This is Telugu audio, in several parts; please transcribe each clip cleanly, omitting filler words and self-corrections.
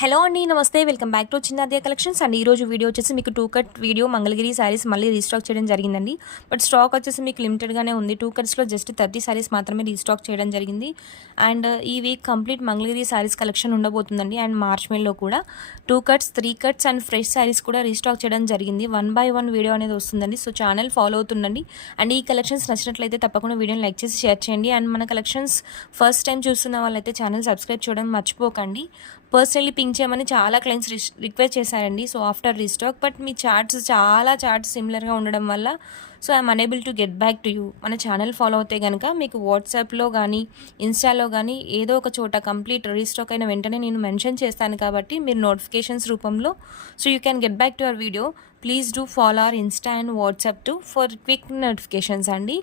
హలో అండి, నమస్తే. వెల్కమ్ బ్యాక్ టు చిన్నాద్య కలెక్షన్స్ అండ్ ఈరోజు వీడియో వచ్చేసి మీకు 2 కట్ వీడియో మంగళగిరి శారీస్ మళ్ళీ రీస్టాక్ చేయడం జరిగిందండి. బట్ స్టాక్ వచ్చేసి మీకు లిమిటెడ్గానే ఉంది. 2 కట్స్లో జస్ట్ 30 శారీస్ మాత్రమే రీస్టాక్ చేయడం జరిగింది. అండ్ ఈ week complete Mangalagiri saris collection ఉండబోతుందండి. అండ్ మార్చ్ మేలో కూడా 2 cuts, 3 cuts and fresh saris కూడా రీస్టాక్ చేయడం జరిగింది. 1 by 1 వీడియో అనేది వస్తుందండి. సో ఛానల్ ఫాలో అవుతుండండి. అండ్ ఈ కలెక్షన్స్ నచ్చినట్లయితే తప్పకుండా వీడియోని లైక్ చేసి షేర్ చేయండి. అండ్ మన కలెక్షన్స్ ఫస్ట్ టైం చూస్తున్న వాళ్ళైతే ఛానల్ సబ్స్క్రైబ్ చేయడం మర్చిపోకండి. పర్సనల్లీ పింక్ చేయమని చాలా క్లయింట్స్ రిక్వెస్ట్ చేశారండి. So after restock but me charts సిమిలర్గా ఉండడం వల్ల so I'm unable to get back to you. మన ఛానల్ ఫాలో అవుతే కనుక మీకు వాట్సాప్లో కానీ ఇన్స్టాలో కానీ ఏదో ఒక చోట కంప్లీట్ రీస్టాక్ అయిన వెంటనే నేను మెన్షన్ చేస్తాను కాబట్టి మీరు నోటిఫికేషన్స్ రూపంలో so you can get back to your video. Please do follow our Insta and WhatsApp to for quick notifications అండి.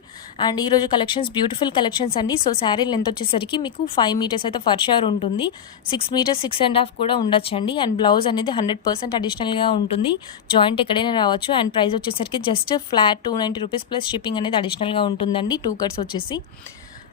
అండ్ ఈరోజు కలెక్షన్స్ బ్యూటిఫుల్ కలెక్షన్స్ అండి. సో శారీ లెంత్ వచ్చేసరికి మీకు 5 మీటర్స్ అయితే ఫర్ షూర్ ఉంటుంది. 6 మీటర్స్ 6.5 కూడా ఉండొచ్చండి. అండ్ బ్లౌజ్ అనేది 100% అడిషనల్గా ఉంటుంది. జాయింట్ ఎక్కడైనా రావచ్చు. అండ్ ప్రైస్ వచ్చేసరికి just flat 290 rupees plus shipping అనేది అడిషనల్గా ఉంటుందండి. 2 కట్స్ వచ్చేసి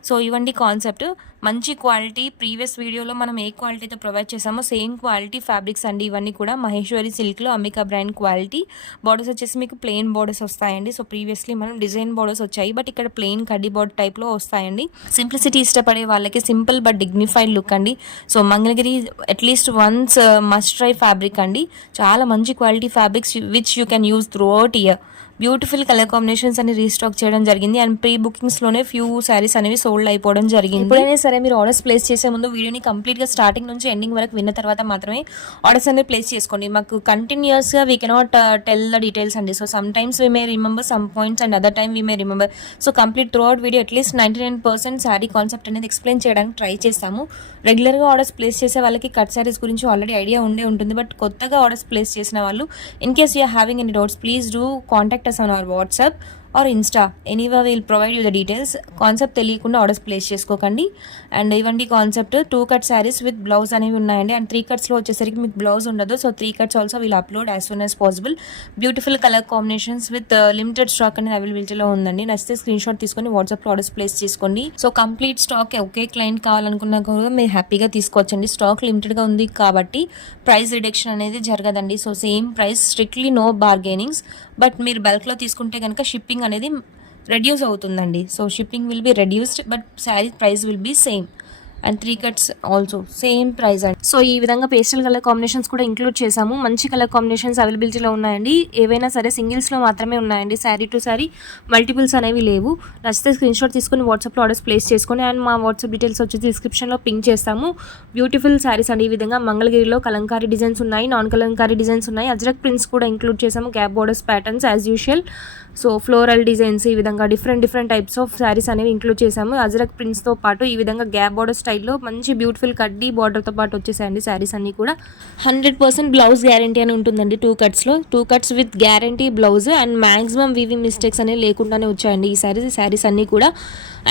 సో ఇవ్వండి కాన్సెప్ట్. మంచి క్వాలిటీ, ప్రీవియస్ వీడియోలో మనం ఏ క్వాలిటీ అయితే ప్రొవైడ్ చేసామో సేమ్ క్వాలిటీ ఫ్యాబ్రిక్స్ అండి. ఇవన్నీ కూడా మహేశ్వరి సిల్క్లో అంబికా బ్రాండ్ క్వాలిటీ. బార్డర్స్ వచ్చేసి మీకు ప్లెయిన్ బార్డర్స్ వస్తాయండి. సో ప్రీవియస్లీ మనం డిజైన్ బార్డర్స్ వచ్చాయి, బట్ ఇక్కడ ప్లెయిన్ కడ్డీ బార్డర్ టైప్లో వస్తాయండి. సింప్లిసిటీ ఇష్టపడే వాళ్ళకి సింపుల్ బట్ డిగ్నిఫైడ్ లుక్ అండి. So Mangalagiri at least once must try fabric అండి. చాలా మంచి quality fabrics which you can use through out year. Beautiful colour combinations అని రీస్టాక్ చేయడం జరిగింది. అండ్ ప్రీ బుకింగ్స్లోనే ఫ్యూ శారీస్ అనేవి సోల్డ్ అయిపోవడం జరిగింది. ఎప్పుడైనా సరే మీరు ఆర్డర్స్ ప్లేస్ చేసే ముందు వీడియోని కంప్లీట్గా స్టార్టింగ్ నుంచి ఎండింగ్ వరకు విన్న తర్వాత మాత్రమే ఆర్డర్స్ అనేవి ప్లేస్ చేసుకోండి. మాకు కంటిన్యూస్గా we cannot tell the details అండి. So some times we may remember some points and other time we may remember. So complete throughout video at least 99% sari concept అనేది ఎక్స్ప్లెయిన్ చేయడానికి ట్రై చేస్తాము. రెగ్యులర్గా ఆర్డర్స్ ప్లేస్ చేసే వాళ్ళకి కట్ శారీస్ గురించి ఆల్రెడీ ఐడియా ఉండే ఉంటుంది. బట్ కొత్తగా ఆర్డర్స్ ప్లేస్ చేసిన వాళ్ళు in case you are having any doubts please do contact us on our WhatsApp or Insta. Anyway we'll provide you the details. Concept తెలియకుండా ఆర్డర్స్ ప్లేస్ చేసుకోకండి. అండ్ ఇవ్వండి concept. 2 cut saris with blouse అనేవి ఉన్నాయండి. అండ్ 3 కట్స్లో వచ్చేసరికి మీకు బ్లౌజ్ ఉండదు. So 3 cuts also will upload as soon as possible. Beautiful colour combinations with limited stock అనేది అవైలబిలిటీలో ఉందండి. నచ్చితే స్క్రీన్ షాట్ తీసుకొని వాట్సాప్లో ఆర్డర్స్ ప్లేస్ చేసుకోండి. సో కంప్లీట్ స్టాక్ ఒకే క్లయింట్ కావాలనుకున్నా కూడా మీరు హ్యాపీగా తీసుకోవచ్చండి. స్టాక్ లిమిటెడ్గా ఉంది కాబట్టి ప్రైస్ రిడక్షన్ అనేది జరగదండి. So same price, strictly no bargainings. But మీరు బల్క్లో తీసుకుంటే కనుక షిప్పింగ్ అనేది రెడ్యూస్ అవుతుందండి. So shipping will be reduced but sari price will be same. And 3 cuts also same price అండి. సో ఈ విధంగా పేస్టల్ కలర్ కాంబినేషన్స్ కూడా ఇంక్లూడ్ చేసాము. మంచి కలర్ కాంబినేషన్స్ అవైలబిలిటీలో ఉన్నాయండి. ఏవైనా సరే సింగిల్స్లో మాత్రమే ఉన్నాయండి. శారీ టు శారీ మల్టిపుల్స్ అనేవి లేవు. నచ్చితే స్క్రీన్ షాట్ తీసుకొని వాట్సాప్లో ఆర్డర్స్ ప్లేస్ చేసుకొని అండ్ మా వాట్సాప్ డీటెయిల్స్ వచ్చేసి డిస్క్రిప్షన్లో పింక్ చేస్తాము. బ్యూటిఫుల్ శారీస్ అండి. ఈ విధంగా మంగళగిరిలో కలంకారీ డిజైన్స్ ఉన్నాయి, నాన్ కలంకారీ డిజైన్స్ ఉన్నాయి. అజ్రక్ ప్రింట్స్ కూడా ఇంక్లూడ్ చేసాము. Gap borders patterns as usual. So floral designs, ఈ విధంగా డిఫరెంట్ టైప్స్ ఆఫ్ శారీస్ అనేవి ఇంక్లూడ్ చేసాము. అజ్రక్ ప్రింట్స్తో పాటు ఈ విధంగా గ్యాప్ బోర్డర్ స్టైల్లో మంచి బ్యూటిఫుల్ కడ్డీ బార్డర్తో పాటు వచ్చేసాయండి శారీస్ అన్నీ కూడా. 100% బ్లౌజ్ గ్యారంటీ అని ఉంటుందండి 2 కట్స్లో. 2 cuts with guarantee blouse and maximum weaving mistakes అనేవి లేకుండానే వచ్చాయండి ఈ శారీస్ అన్నీ కూడా.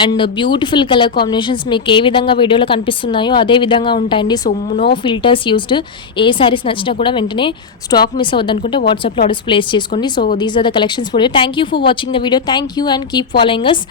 అండ్ బ్యూటిఫుల్ కలర్ కాంబినేషన్స్ మీకు ఏ విధంగా వీడియోలో కనిపిస్తున్నాయో అదే విధంగా ఉంటాయండి. So no filters used. ఏ శారీస్ నచ్చినా కూడా వెంటనే స్టాక్ మిస్ అవ్వద్దనుకుంటే వాట్సాప్లో ఆర్డర్స్ ప్లేస్ చేసుకోండి. So these are the collections for you. Thank you for watching the video. Thank you and keep following us.